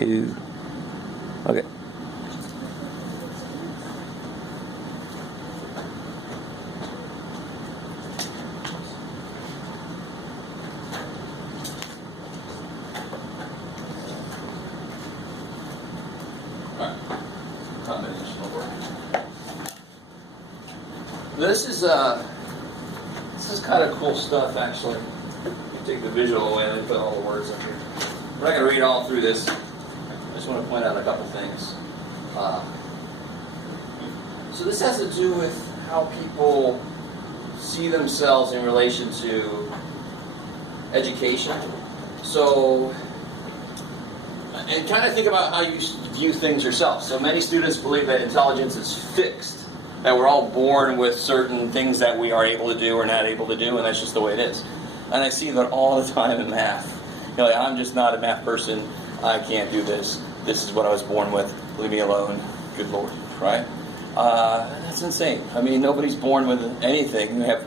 2. Okay. This is kind of cool stuff, actually. You take the visual away and they put all the words up here. We're not going to read all through this. I just want to point out a couple things. So this has to do with how people see themselves in relation to education. So, and kind of think about how you view things yourself. So many students believe that intelligence is fixed. That we're all born with certain things that we are able to do or not able to do, and that's just the way it is. And I see that all the time in math. You're like, I'm just not a math person. I can't do this. This is what I was born with. Leave me alone. Good Lord, right? That's insane. I mean, nobody's born with anything. We have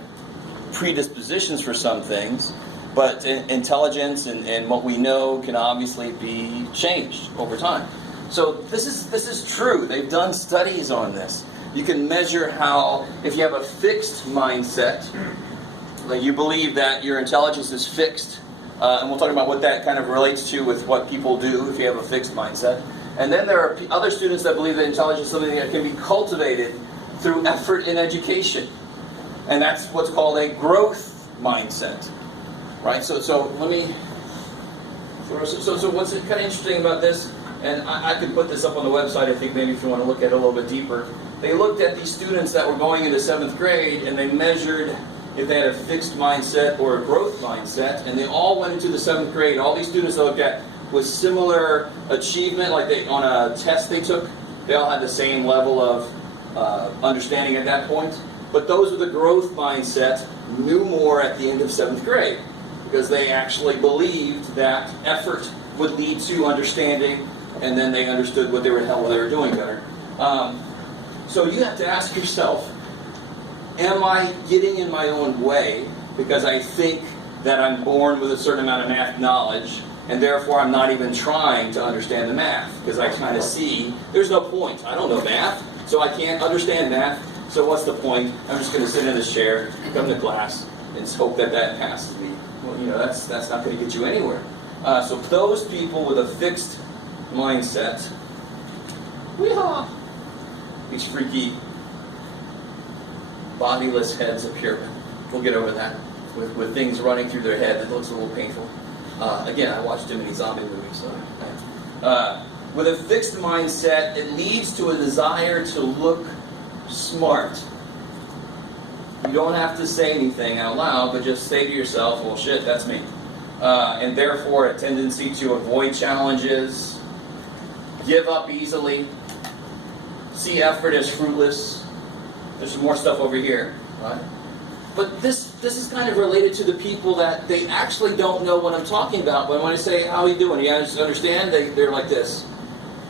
predispositions for some things, but intelligence and what we know can obviously be changed over time. So this is true. They've done studies on this. You can measure how, if you have a fixed mindset, like you believe that your intelligence is fixed, and we'll talk about what that kind of relates to with what people do if you have a fixed mindset. And then there are other students that believe that intelligence is something that can be cultivated through effort in education. And that's what's called a growth mindset. Right? So let me... So what's kind of interesting about this, and I could put this up on the website, I think maybe if you want to look at it a little bit deeper. They looked at these students that were going into 7th grade and they measured if they had a fixed mindset or a growth mindset, and they all went into the 7th grade. All these students they looked at with similar achievement, like on a test they took, they all had the same level of understanding at that point. But those with a growth mindset knew more at the end of 7th grade because they actually believed that effort would lead to understanding, and then they understood what they were doing better. So you have to ask yourself, am I getting in my own way because I think that I'm born with a certain amount of math knowledge, and therefore I'm not even trying to understand the math because I kind of see there's no point. I don't know math, so I can't understand math, so what's the point? I'm just going to sit in this chair, come to class, and hope that passes me. Well, that's not going to get you anywhere. So those people with a fixed mindset, weehaw! These freaky bodiless heads appear. We'll get over that. With things running through their head that looks a little painful. Again, I watched too many zombie movies. So with a fixed mindset, it leads to a desire to look smart. You don't have to say anything out loud, but just say to yourself, well, shit, that's me. And therefore, a tendency to avoid challenges, give up easily, see effort as fruitless. There's some more stuff over here, right? But this is kind of related to the people that they actually don't know what I'm talking about. But when I say, how are you doing? You guys understand? They're like this.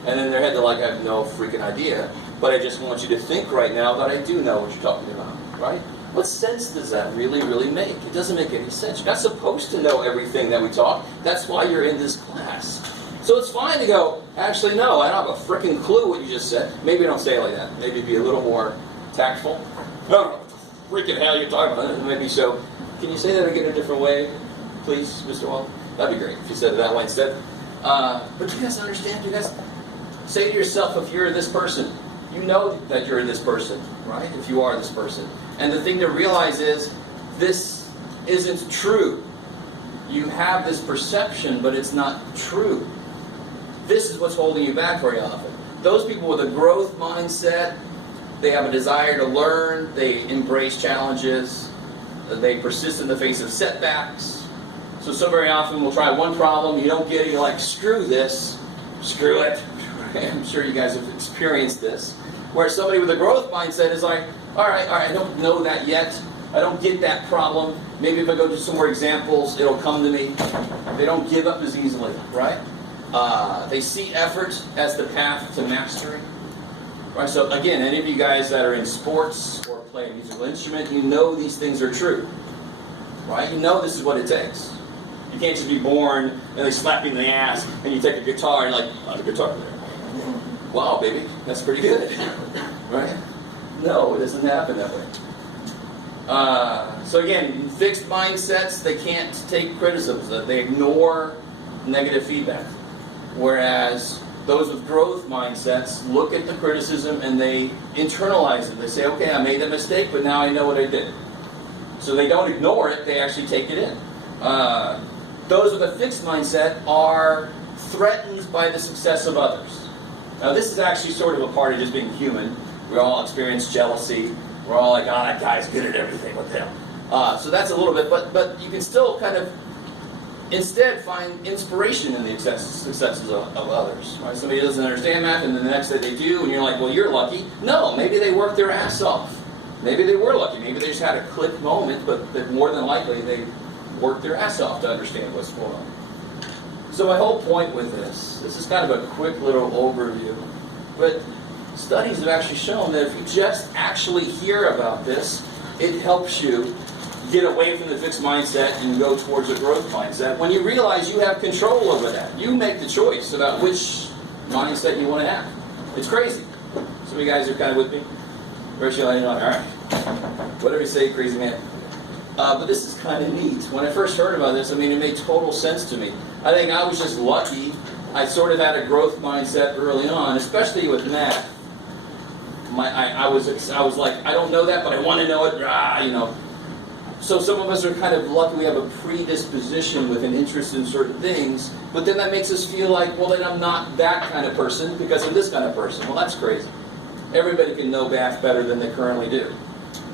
And in their head, they're like, I have no freaking idea. But I just want you to think right now that I do know what you're talking about, right? What sense does that really make? It doesn't make any sense. You're not supposed to know everything that we talk. That's why you're in this class. So it's fine to go, actually, no, I don't have a freaking clue what you just said. Maybe don't say it like that. Maybe be a little more tactful. No, freaking hell you're talking about. Maybe so. Can you say that again a different way, please, Mr. Wall? That'd be great if you said it that way instead. But you guys understand? You guys say to yourself, if you're this person, you know that you're this person, right? If you are this person. And the thing to realize is, this isn't true. You have this perception, but it's not true. This is what's holding you back very often. Those people with a growth mindset, they have a desire to learn, they embrace challenges, they persist in the face of setbacks. So very often we'll try one problem, you don't get it, you're like, screw this, screw it. I'm sure you guys have experienced this. Where somebody with a growth mindset is like, all right, I don't know that yet. I don't get that problem. Maybe if I go to some more examples, it'll come to me. They don't give up as easily, right? They see effort as the path to mastery. Right? So again, any of you guys that are in sports or play a musical instrument, you know these things are true. Right? You know this is what it takes. You can't just be born and they slap you in the ass and you take a guitar and you're like, I'm a guitar player. Wow, baby, that's pretty good. Right? No, it doesn't happen that way. So again, fixed mindsets, they can't take criticisms. They ignore negative feedback. Whereas those with growth mindsets look at the criticism and they internalize it. They say, okay, I made that mistake, but now I know what I did. So they don't ignore it, they actually take it in. Those with a fixed mindset are threatened by the success of others. Now this is actually sort of a part of just being human. We all experience jealousy. We're all like, oh, that guy's good at everything with him. So that's a little bit, but you can still kind of instead find inspiration in the successes of others. Right? Somebody doesn't understand math, and then the next day they do, and you're like, well, you're lucky. No, maybe they worked their ass off. Maybe they were lucky. Maybe they just had a click moment, but more than likely they worked their ass off to understand what's going on. So my whole point with this is kind of a quick little overview, but studies have actually shown that if you just actually hear about this, it helps you get away from the fixed mindset and go towards a growth mindset. When you realize you have control over that, you make the choice about which mindset you want to have. It's crazy. Some of you guys are kind of with me. First you're like, all right, whatever you say, crazy man. But this is kind of neat. When I first heard about this, I mean, it made total sense to me. I think I was just lucky. I sort of had a growth mindset early on, especially with math. I was like, I don't know that, but I want to know it. You know. So some of us are kind of lucky we have a predisposition with an interest in certain things, but then that makes us feel like, well, then I'm not that kind of person because I'm this kind of person. Well, that's crazy. Everybody can know math better than they currently do.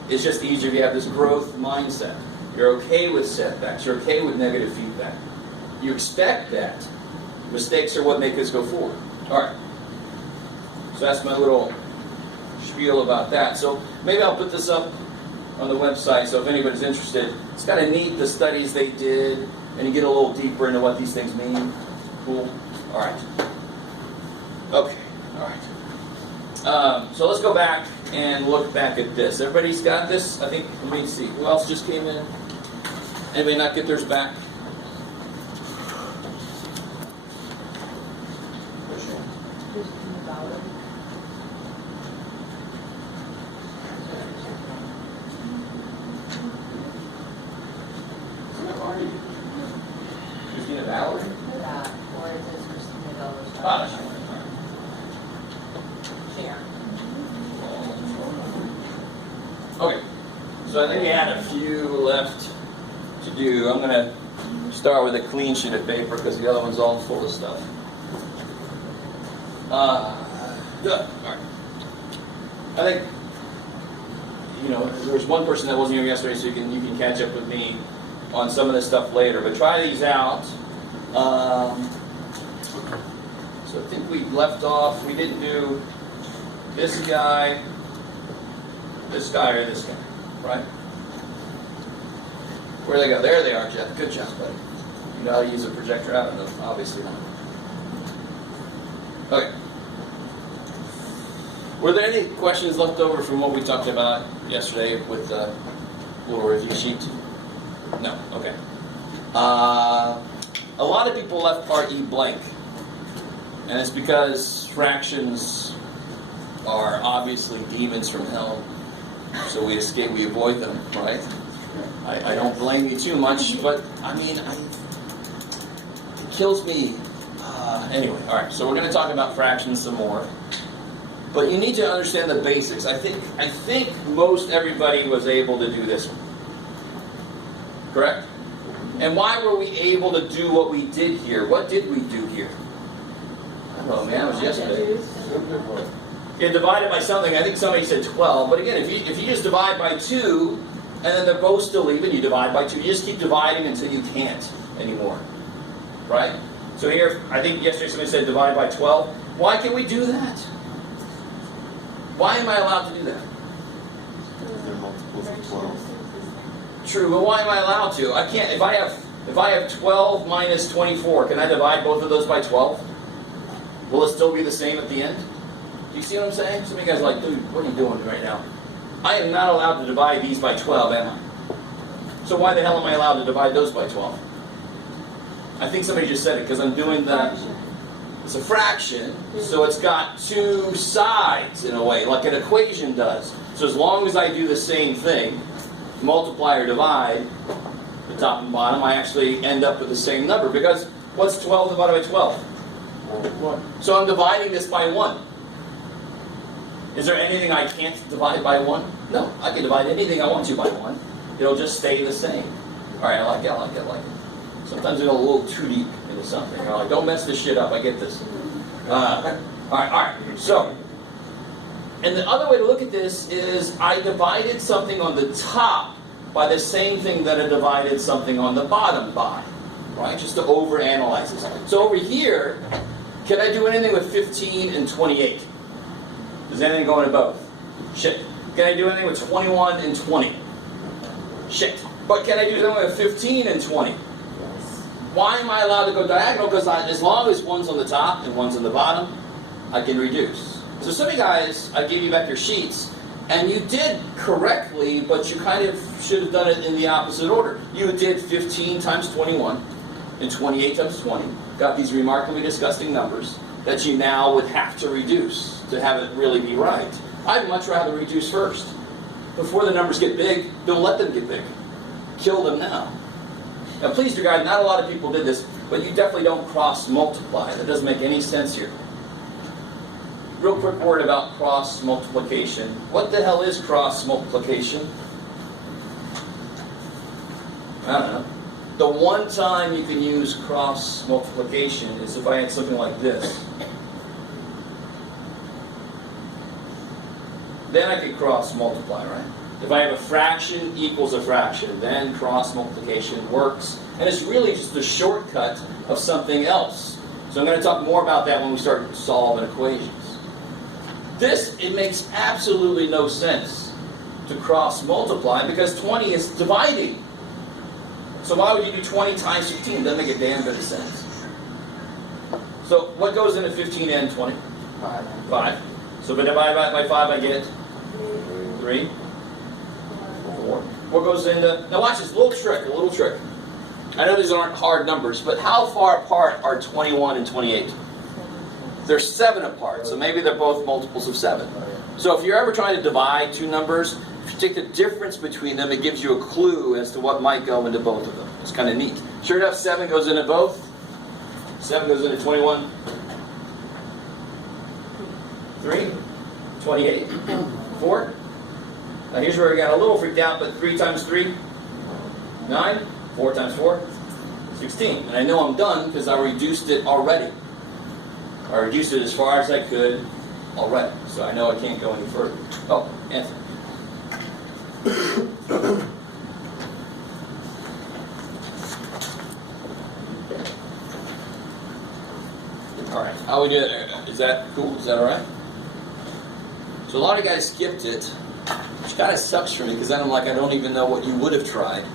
It's just easier if you have this growth mindset. You're okay with setbacks. You're okay with negative feedback. You expect that. Mistakes are what make us go forward. All right. So that's my little spiel about that. So maybe I'll put this up on the website, so if anybody's interested. It's kind of neat, the studies they did, and you get a little deeper into what these things mean. Cool. All right. Okay. All right. So let's go back and look back at this. Everybody's got this? I think, let me see. Who else just came in? Anybody not get theirs back? Okay, so I think we had a few left to do. I'm going to start with a clean sheet of paper because the other one's all full of stuff. Good. All right. I think, you know, there was one person that wasn't here yesterday, so you can catch up with me on some of this stuff later. But try these out. So I think we left off. We didn't do this guy, or this guy, right? Where they go? There they are, Jeff. Good job, buddy. You know how to use a projector? I don't know. Obviously not. Okay. Were there any questions left over from what we talked about yesterday with the little review sheet? No? Okay. A lot of people left part E blank. And it's because fractions are obviously demons from hell. So we avoid them, right? I don't blame you too much, but I mean, it kills me. Anyway, all right, so we're going to talk about fractions some more. But you need to understand the basics. I think most everybody was able to do this one. Correct? And why were we able to do what we did here? What did we do here? I don't know, man, it was yesterday. You divide it by something. I think somebody said 12. But again, if you just divide by 2, and then they're both still even, you divide by 2. You just keep dividing until you can't anymore. Right? So here, I think yesterday somebody said divide by 12. Why can we do that? Why am I allowed to do that? They're multiples of 12. True, but why am I allowed to? I can't. If I have 12 minus 24, can I divide both of those by 12? Will it still be the same at the end? Do you see what I'm saying? Some of you guys are like, dude, what are you doing right now? I am not allowed to divide these by 12, am I? So why the hell am I allowed to divide those by 12? I think somebody just said it, because I'm doing the... It's a fraction, so it's got two sides in a way, like an equation does. So as long as I do the same thing, multiply or divide, the top and bottom, I actually end up with the same number. Because what's 12 divided by 12? 1. So I'm dividing this by 1. Is there anything I can't divide by 1? No, I can divide anything I want to by 1. It'll just stay the same. All right, I like it. Sometimes we go a little too deep into something. You're like, don't mess this shit up. I get this. All right. So, and the other way to look at this is I divided something on the top by the same thing that I divided something on the bottom by. Right? Just to overanalyze this. So over here, can I do anything with 15 and 28? Does anything go into both? Shit. Can I do anything with 21 and 20? Shit. But can I do something with 15 and 20? Why am I allowed to go diagonal? Because as long as one's on the top and one's on the bottom, I can reduce. So some of you guys, I gave you back your sheets, and you did correctly, but you kind of should have done it in the opposite order. You did 15 times 21 and 28 times 20. Got these remarkably disgusting numbers that you now would have to reduce to have it really be right. I'd much rather reduce first. Before the numbers get big, don't let them get big. Kill them now. Now please, dear God, not a lot of people did this, but you definitely don't cross-multiply. That doesn't make any sense here. Real quick word about cross-multiplication. What the hell is cross-multiplication? I don't know. The one time you can use cross-multiplication is if I had something like this. Then I could cross-multiply, right? If I have a fraction equals a fraction, then cross-multiplication works. And it's really just a shortcut of something else. So I'm going to talk more about that when we start solving equations. It makes absolutely no sense to cross-multiply because 20 is dividing. So why would you do 20 times 15? It doesn't make a damn bit of sense. So what goes into 15 and 20? 5. So if I divide by 5, I get 3. 4. What goes into... Now watch this, a little trick. I know these aren't hard numbers, but how far apart are 21 and 28? They're 7 apart, so maybe they're both multiples of 7. So if you're ever trying to divide two numbers, if you take the difference between them, it gives you a clue as to what might go into both of them. It's kind of neat. Sure enough, 7 goes into both. 7 goes into 21. 3. 28. 4. Now here's where we got a little freaked out, but 3 times 3, 9. 4 times 4, 16. And I know I'm done because I reduced it already. I reduced it as far as I could already. So I know I can't go any further. Oh, Anthony. Alright, how we do it? Is that cool? Is that alright? So a lot of guys skipped it, which kind of sucks for me because then I'm like, I don't even know what you would have tried.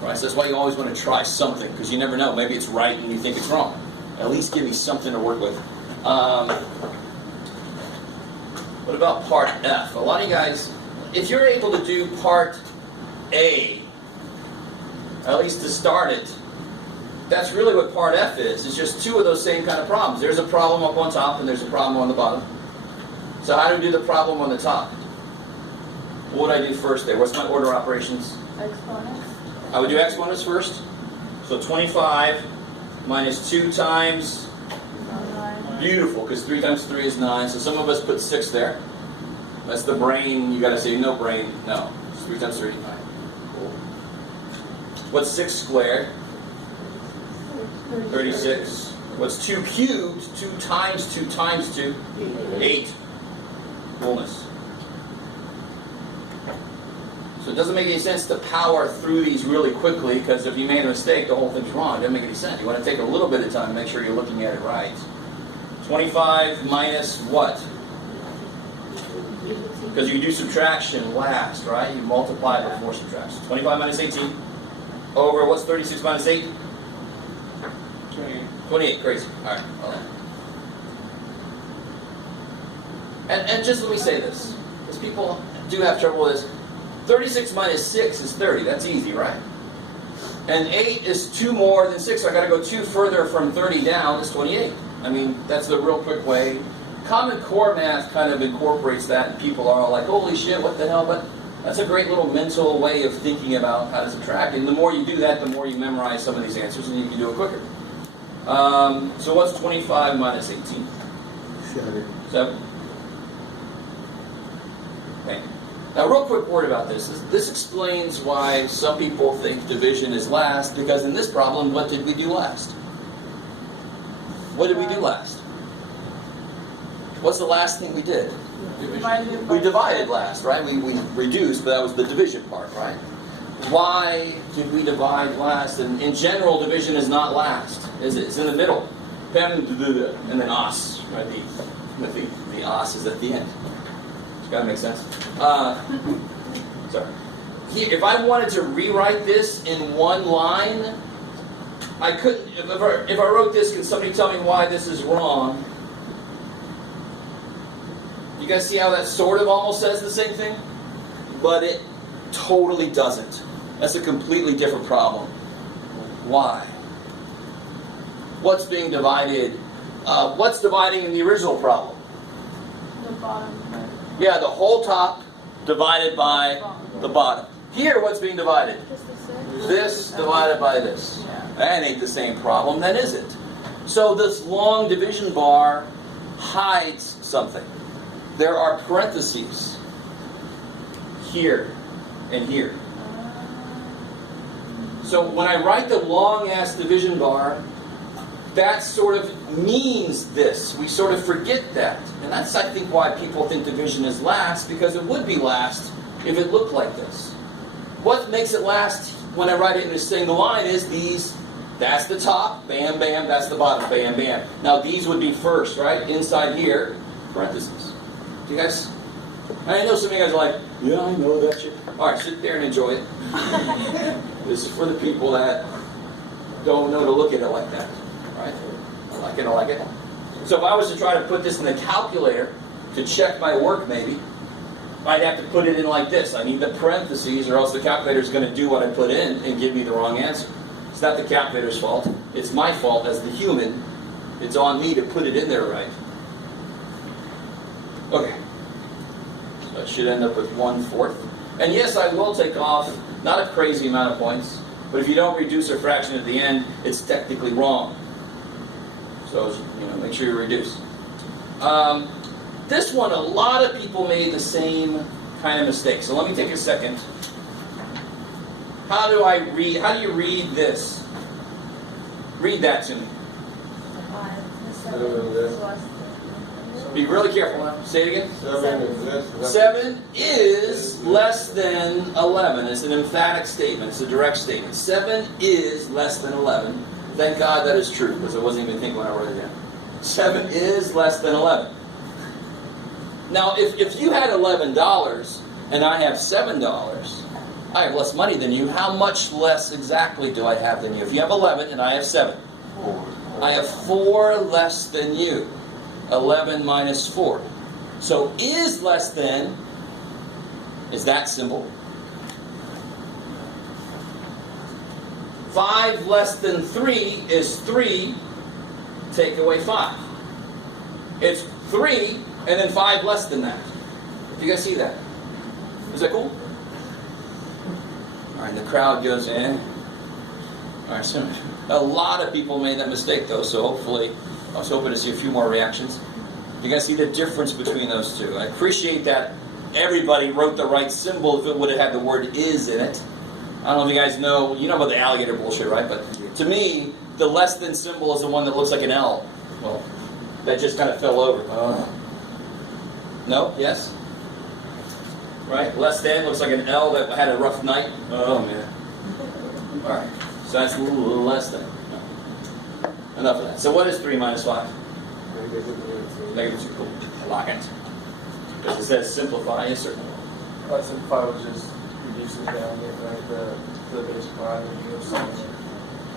Right? So that's why you always want to try something, because you never know. Maybe it's right and you think it's wrong. At least give me something to work with. What about part F? A lot of you guys, if you're able to do part A, at least to start it, that's really what part F is. It's just two of those same kind of problems. There's a problem up on top and there's a problem on the bottom. So how do we do the problem on the top? What would I do first there? What's my order of operations? Exponents. I would do exponents first. So 25 minus 2 times... 9. Beautiful, because 3 times 3 is 9. So some of us put 6 there. That's the brain. You got to say no brain. No. It's 3 times 3 is 9. Cool. What's 6 squared? 36. What's 2 cubed? 2 times 2 times 2? 8. Coolness. So it doesn't make any sense to power through these really quickly, because if you made a mistake, the whole thing's wrong. It doesn't make any sense. You want to take a little bit of time to make sure you're looking at it right. 25 minus what? Because you do subtraction last, right? You multiply before subtraction. 25 minus 18 over, what's 36 minus 8? 28. Crazy. All right. Well, and just let me say this, because people do have trouble with this. 36 minus 6 is 30. That's easy, right? And 8 is 2 more than 6, so I got to go 2 further from 30 down. It's 28. I mean, that's the real quick way. Common Core math kind of incorporates that, and people are all like, holy shit, what the hell? But that's a great little mental way of thinking about how to subtract. And the more you do that, the more you memorize some of these answers, and you can do it quicker. So what's 25 minus 18? 7. Okay. Now, real quick word about this. This explains why some people think division is last, because in this problem, what did we do last? What did we do last? What's the last thing we did? We divided last, right? We reduced, but that was the division part, right? Why did we divide last? And in general, division is not last, is it? It's in the middle. And then os, right? The os is at the end. Does that make sense? Sorry. If I wanted to rewrite this in one line, I couldn't. If I wrote this, can somebody tell me why this is wrong? You guys see how that sort of almost says the same thing? But it totally doesn't. That's a completely different problem. Why? What's being divided? What's dividing in the original problem? The bottom. Yeah, the whole top divided by the bottom. Here, what's being divided? Just the 6. This divided by this. Yeah. That ain't the same problem, then is it? So this long division bar hides something. There are parentheses here and here. So when I write the long-ass division bar, that sort of means this. We sort of forget that. And that's, I think, why people think division is last, because it would be last if it looked like this. What makes it last when I write it in a single line is these. That's the top, bam, bam, that's the bottom, bam, bam. Now these would be first, right? Inside here, parentheses. Do you guys? I know some of you guys are like, yeah, I know that shit. All right, sit there and enjoy it. This is for the people that don't know to look at it like that. Right? I like it. So if I was to try to put this in the calculator to check my work maybe, I'd have to put it in like this. I need the parentheses, or else the calculator is going to do what I put in and give me the wrong answer. It's not the calculator's fault. It's my fault as the human. It's on me to put it in there right. Okay. So I should end up with 1/4. And yes, I will take off, not a crazy amount of points, but if you don't reduce a fraction at the end, it's technically wrong. So, make sure you reduce. This one, a lot of people made the same kind of mistake. So let me take a second. How do you read this? Read that to me. Be really careful now. Say it again. 7 is less than 11. It's an emphatic statement. It's a direct statement. 7 is less than 11. Thank God that is true, because I wasn't even thinking when I wrote it down. 7 is less than 11. Now, if you had $11 and I have $7, I have less money than you. How much less exactly do I have than you? If you have 11 and I have 7, 4. I have 4 less than you. 11 minus 4. So is less than is that simple. 5 less than 3 is 3. Take away 5. It's 3 and then 5 less than that. Do you guys see that? Is that cool? Alright, the crowd goes in. Alright, so a lot of people made that mistake though, so hopefully, I was hoping to see a few more reactions. You guys see the difference between those two. I appreciate that everybody wrote the right symbol if it would have had the word is in it. I don't know if you guys know, you know about the alligator bullshit, right? But to me, the less than symbol is the one that looks like an L. Well, that just kind of fell over. No? Yes? Right? Less than looks like an L that had a rough night. Oh, man. Alright. So that's a little less than. No. Enough of that. So what is 3 minus 5? -2. Cool. I like it. Because it says simplify. Yes, sir. I simplify was just reduce it down, right? The base 5 and you go solve.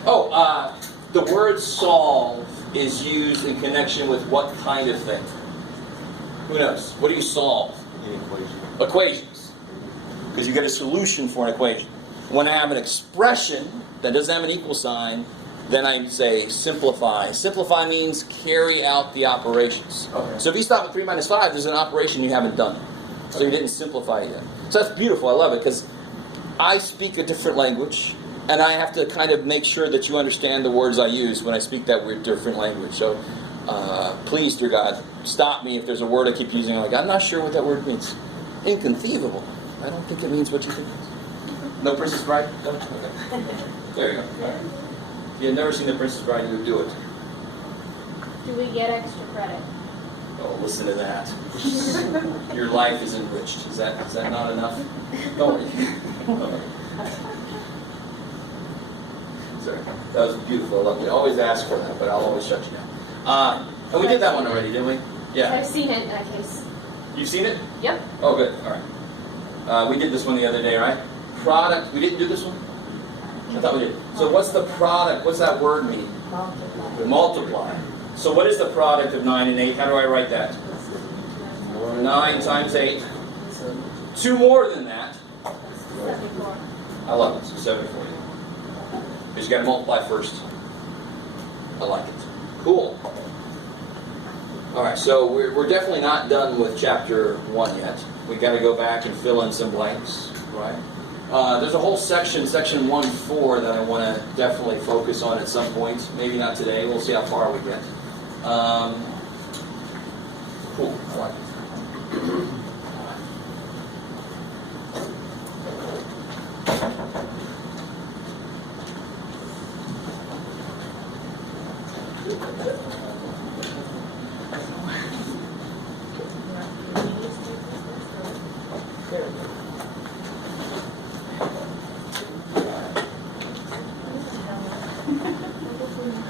Oh, the word solve is used in connection with what kind of thing? Who knows? What do you solve? An equation. Equations. Because you get a solution for an equation. When I have an expression, that doesn't have an equal sign, then I say simplify. Simplify means carry out the operations. Okay. So if you stop at 3 minus 5, there's an operation you haven't done. So you didn't simplify it yet. So that's beautiful. I love it because I speak a different language, and I have to kind of make sure that you understand the words I use when I speak that weird different language. So please, dear God, stop me if there's a word I keep using. I'm like, I'm not sure what that word means. Inconceivable. I don't think it means what you think it means. No Princess Bride? No? Okay. There you go. If you had never seen The Princess Bride, you would do it. Do we get extra credit? Oh, listen to that. Your life is enriched. Is that not enough? Don't worry. Sorry. That was beautiful. I love you. I always ask for that, but I'll always shut you down. And we did that one already, didn't we? Yeah. I've seen it in that case. You've seen it? Yep. Oh, good. All right. We did this one the other day, right? Product. We didn't do this one? I thought we did. So what's the product? What's that word mean? Multiply. Multiply. So what is the product of 9 and 8? How do I write that? 9 times 8. 2 more than that. 74. I love it. So 74. Because you got to multiply first. I like it. Cool. All right, so we're definitely not done with chapter 1 yet. We got to go back and fill in some blanks, right? There's a whole section 1-4, that I want to definitely focus on at some point. Maybe not today. We'll see how far we get. Cool. I like it.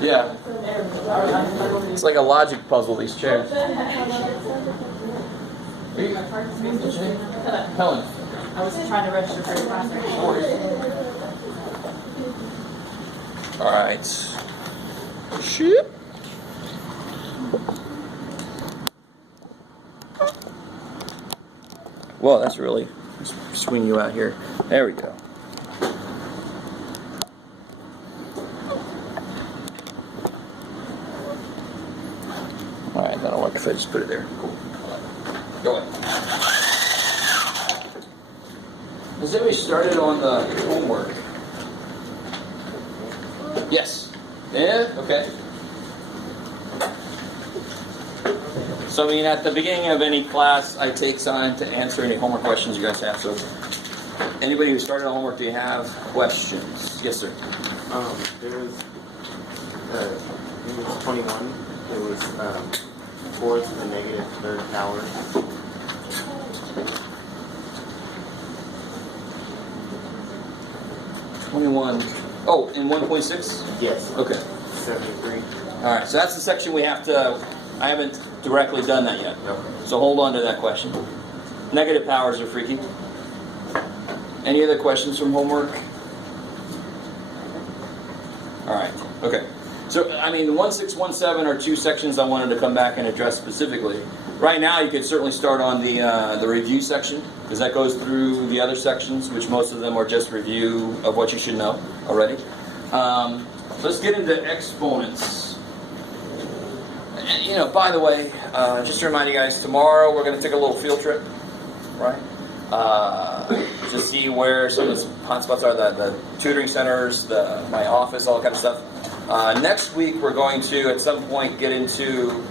Yeah. It's like a logic puzzle, these chairs. Helen. I was trying to register for your class. All right. Ship. Well, that's really swing you out here. There we go. All right, that'll work if I just put it there. Cool. Go ahead. Has anybody started on the homework? Yes. Yeah? Okay. So, I mean, at the beginning of any class, I take time to answer any homework questions you guys have. So, anybody who started on homework, do you have questions? Yes, sir. There was, I think it was 21. It was 4 to the negative third power. Oh, in 1.6? Yes. Okay. 73. All right, so that's the section we have to, I haven't directly done that yet. Okay. So hold on to that question. Negative powers are freaky. Any other questions from homework? All right, okay. So, I mean, the 1617 are 2 sections I wanted to come back and address specifically. Right now, you could certainly start on the review section, because that goes through the other sections, which most of them are just review of what you should know already. Let's get into exponents. And, you know, by the way, just to remind you guys, tomorrow we're going to take a little field trip, right? To see where some of the hot spots are, the tutoring centers, my office, all that kind of stuff. Next week we're going to, at some point, get into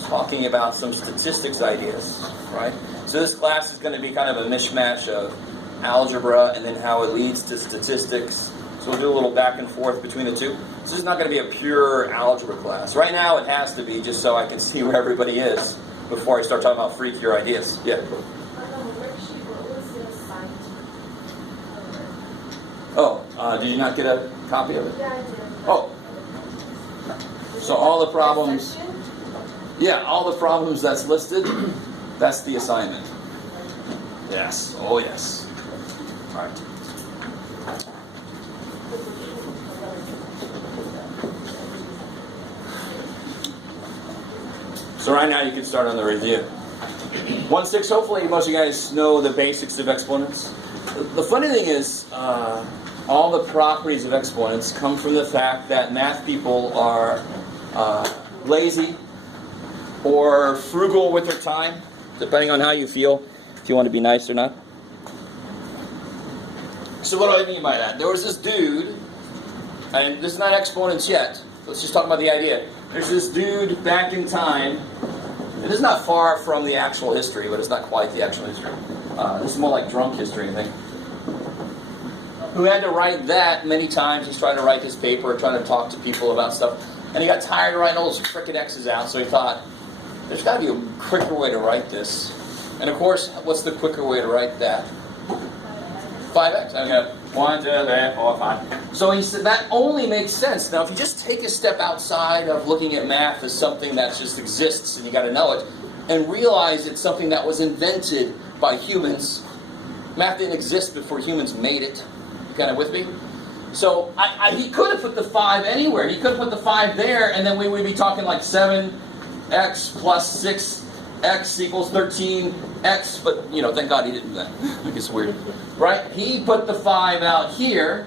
talking about some statistics ideas, right? So this class is going to be kind of a mishmash of algebra and then how it leads to statistics. So we'll do a little back and forth between the two. This is not going to be a pure algebra class. Right now it has to be, just so I can see where everybody is before I start talking about freakier ideas. Yeah? Oh, did you not get a copy of it? Yeah, I did. Oh. So all the problems, yeah, all the problems that's listed, that's the assignment. Yes, oh yes. All right. So right now you can start on the review. 1.6, hopefully most of you guys know the basics of exponents. The funny thing is, all the properties of exponents come from the fact that math people are lazy or frugal with their time, depending on how you feel, if you want to be nice or not. So what do I mean by that? There was this dude, and this is not exponents yet, let's just talk about the idea. There's this dude back in time, and this is not far from the actual history, but it's not quite the actual history. This is more like drunk history, I think. Who had to write that many times. He's trying to write his paper, trying to talk to people about stuff. And he got tired of writing all those frickin' X's out, so he thought, there's got to be a quicker way to write this. And of course, what's the quicker way to write that? 5x. Okay. 1, 2, 3, 4, 5. So he said that only makes sense. Now, if you just take a step outside of looking at math as something that just exists and you got to know it, and realize it's something that was invented by humans. Math didn't exist before humans made it. You kind of with me? So he could have put the 5 anywhere. He could have put the 5 there, and then we would be talking like 7x plus 6x equals 13x. But, thank God he didn't do that. It's weird. Right? He put the 5 out here.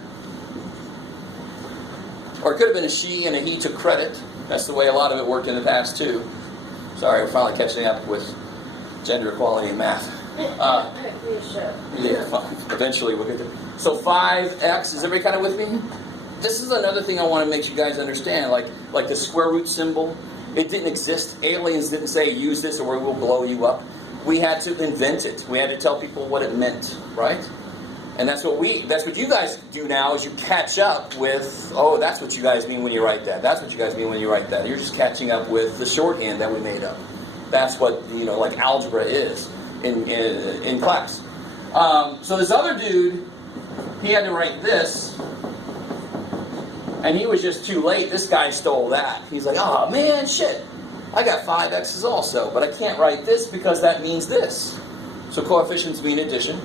Or it could have been a she and a he took credit. That's the way a lot of it worked in the past, too. Sorry, we're finally catching up with gender equality in math. Yeah, eventually we'll get there. So 5x, is everybody kind of with me? This is another thing I want to make you guys understand, like the square root symbol. It didn't exist. Aliens didn't say use this or we'll blow you up. We had to invent it. We had to tell people what it meant, right? And that's what you guys do now is you catch up with, oh, that's what you guys mean when you write that. That's what you guys mean when you write that. You're just catching up with the shorthand that we made up. That's what, like algebra is in class. So this other dude, he had to write this, and he was just too late. This guy stole that. He's like, oh man, shit. I got 5 x's also, but I can't write this because that means this. So coefficients mean addition.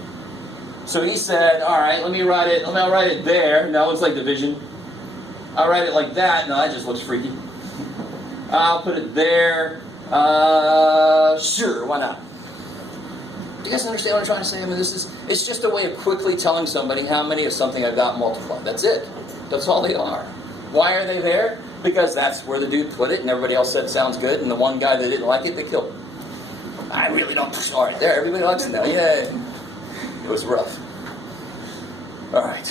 So he said, all right, let me write it there. Now it looks like division. I'll write it like that. No, that just looks freaky. I'll put it there. Sure, why not? Do you guys understand what I'm trying to say? I mean, it's just a way of quickly telling somebody how many of something I've got multiplied. That's it. That's all they are. Why are they there? Because that's where the dude put it, and everybody else said sounds good, and the one guy that didn't like it, they killed him. I really don't. All right, there, everybody likes it now. Yay. It was rough. All right.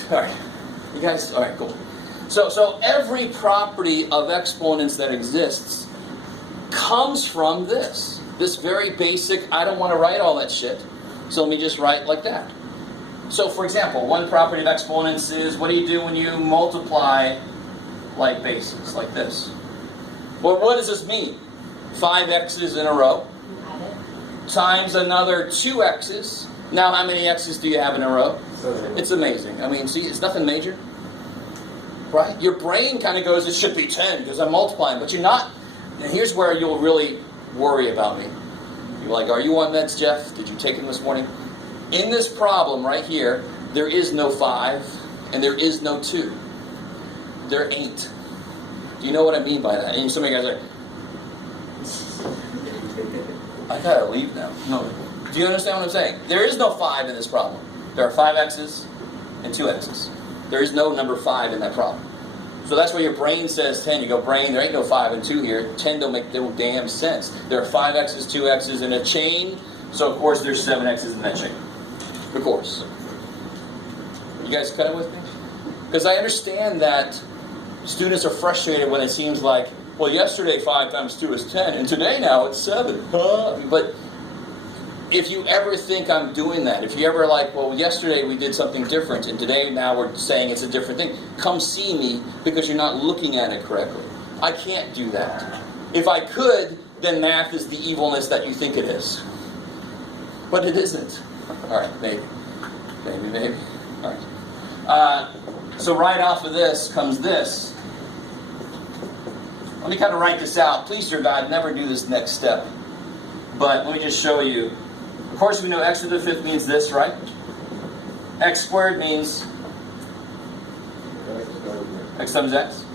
You guys, all right, cool. So every property of exponents that exists comes from this very basic, I don't want to write all that shit, so let me just write like that. So for example, one property of exponents is, what do you do when you multiply like bases, like this? Well, what does this mean? 5 x's in a row times another 2 x's. Now how many x's do you have in a row? 7. It's amazing. I mean, see, it's nothing major. Right? Your brain kind of goes, it should be 10 because I'm multiplying, but you're not. And here's where you'll really worry about me. You're like, are you on meds, Jeff? Did you take them this morning? In this problem right here, there is no 5 and there is no 2. There ain't. Do you know what I mean by that? And some of you guys are like, I gotta leave now. No. Do you understand what I'm saying? There is no 5 in this problem. There are 5 x's and 2 x's. There is no number 5 in that problem. So that's why your brain says 10. You go, brain, there ain't no 5 and 2 here. 10 don't make no damn sense. There are 5 x's, 2 x's in a chain. So of course there's 7 x's in that chain. Of course. You guys kind of with me? Because I understand that students are frustrated when it seems like, well, yesterday 5 times 2 is 10, and today now it's 7. But if you ever think I'm doing that, if you ever like, well, yesterday we did something different, and today now we're saying it's a different thing, come see me because you're not looking at it correctly. I can't do that. If I could, then math is the evilness that you think it is. But it isn't. All right, maybe. All right. So right off of this comes this. Let me kind of write this out. Please, dear God, never do this next step. But let me just show you. Of course, we know x to the 5th means this, right? X squared means x times x.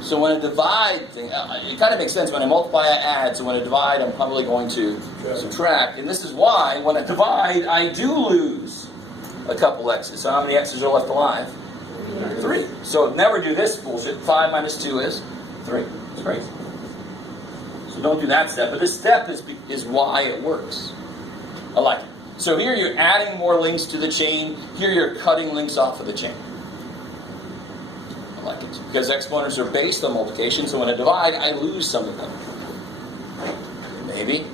So when I divide thing, it kind of makes sense. When I multiply, I add. So when I divide, I'm probably going to subtract. And this is why, when I divide, I do lose a couple x's. So how many x's are left alive? 3. So never do this bullshit. 5 minus 2 is 3. It's crazy. So don't do that step. But this step is why it works. I like it. So here you're adding more links to the chain. Here you're cutting links off of the chain. I like it. Because exponents are based on multiplication, so when I divide, I lose some of them. Maybe.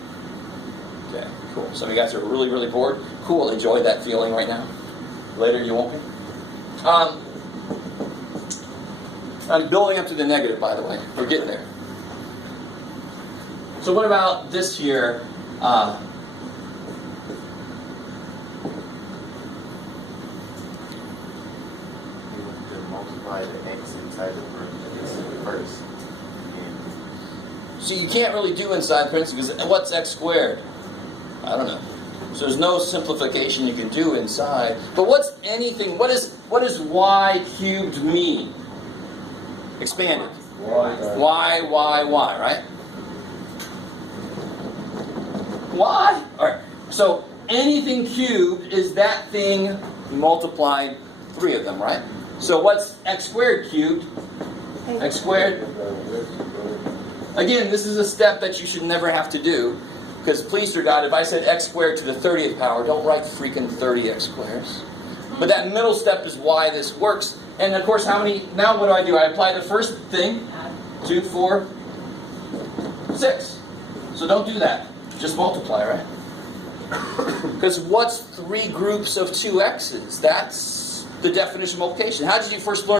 Okay, cool. Some of you guys are really, really bored. Cool, enjoy that feeling right now. Later you won't be. I'm building up to the negative, by the way. We're getting there. So what about this here? To multiply the x inside the first. See, you can't really do inside parentheses because what's x squared? I don't know. So there's no simplification you can do inside. But what's anything? What does y cubed mean? Expanded. Y, right? Y. All right. So anything cubed is that thing multiplied 3 of them, right? So what's x squared cubed? X squared. Again, this is a step that you should never have to do. Because please, dear God, if I said x squared to the 30th power, don't write freaking 30x squares. But that middle step is why this works. And of course, how many, now what do? I apply the first thing. 2, 4, 6. So don't do that. Just multiply, right? Because what's 3 groups of 2x's? That's the definition of multiplication. How did you first learn